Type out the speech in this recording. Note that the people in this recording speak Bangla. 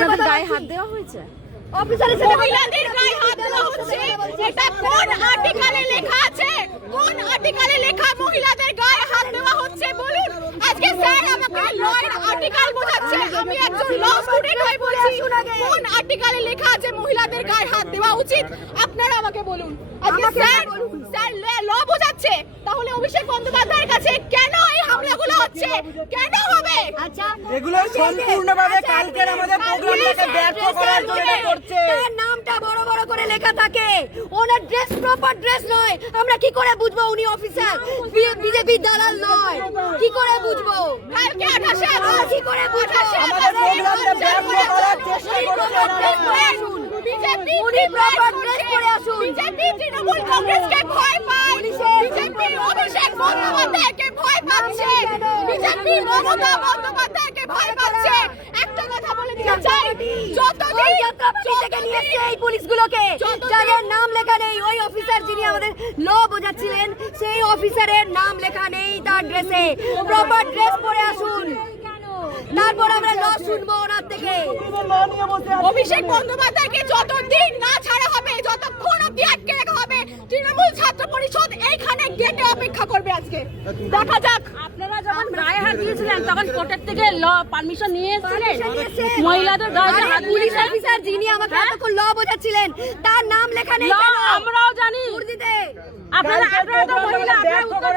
সাথে গায়ে হাত দেওয়া হয়েছে? অফিসারের সাথে মহিলাদের গায়ে হাত দেওয়া হচ্ছে। এটা কোন আর্টিকেলে লেখা আছে? কোন আর্টিকেলে লেখা মহিলাদের গায়ে হাত দেওয়া হচ্ছে বলুন? আজকে স্যার আমাকে লয়ের আর্টিকেল বোঝাচ্ছে, আমি একজন ল স্টুডেন্ট হয়ে বলছি কোন আর্টিকেলে লেখা আছে মহিলাদের গায়ে হাত দেওয়া উচিত? আপনারা আমাকে বলুন। আজকে স্যার ল বোঝাচ্ছে, তাহলে অভিষেক বন্দ্যোপাধ্যায়ের কাছে কেন এই হামলাগুলো হচ্ছে? কেন হবে? আচ্ছা, এগুলো সম্পূর্ণভাবে কালকের আমাদের প্রোগ্রামটাকে ব্যর্থ করার জন্য করছে। তার নামটা বড় বড় করে লেখা থাকে, ওনার ড্রেস প্রপার ড্রেস নয়। আমরা কি করে বুঝবো উনি অফিসার, বিজেপি দালাল নয়? কি করে বুঝবো? কালকে 28 আমরা কি করে বুঝবো? আমাদের প্রোগ্রামটা ব্যর্থ করার চেষ্টা করছে। বিজেপি উনি প্রপার ড্রেস পরে আসুন। বিজেপি তৃণমূল কংগ্রেসকে ভয় পায়, বিজেপি অভিষেক বন্দ্যোপাধ্যায়কে ভয় পাচ্ছে, বিজেপি মমতা বন্দ্যোপাধ্যায়কে ভয় পাচ্ছে। একটা কথা বলে দিতে চাই, যতদিন যাত্রাবাড়ি থেকে নিয়ে এসছে এই পুলিশগুলোকে, যাদের নাম লেখা নেই, ওই অফিসার যিনি আমাদের ল বোঝাচ্ছিলেন সেই অফিসারের নাম লেখা নেই তার ড্রেসে। প্রপার ড্রেস পরে আসুন, তারপর আমরা ল শুনবো ওনার থেকে। অভিষেক বন্দ্যোপাধ্যায়কে যতদিন না ছাড়া হবে, যতক্ষণ অব্দি আটকে রাখা হবে, তৃণমূল ছাত্র পরিষদ এইখানে গেটে অপেক্ষা করবে। আজকে দেখা যাক। আপনারা যখন গায়ে হাত দিয়েছিলেন তখন কোর্টের থেকে পারমিশন নিয়ে এসেছিলেন মহিলাদের গায়ে হাত পুলিশ দিয়েছেন? অফিসার যিনি আমাকে এতক্ষণ ল বোঝাচ্ছিলেন তার নাম লেখা নেই। আমরাও জানি। উর্দিতে আপনারা তো মহিলা, আপনারা উত্তর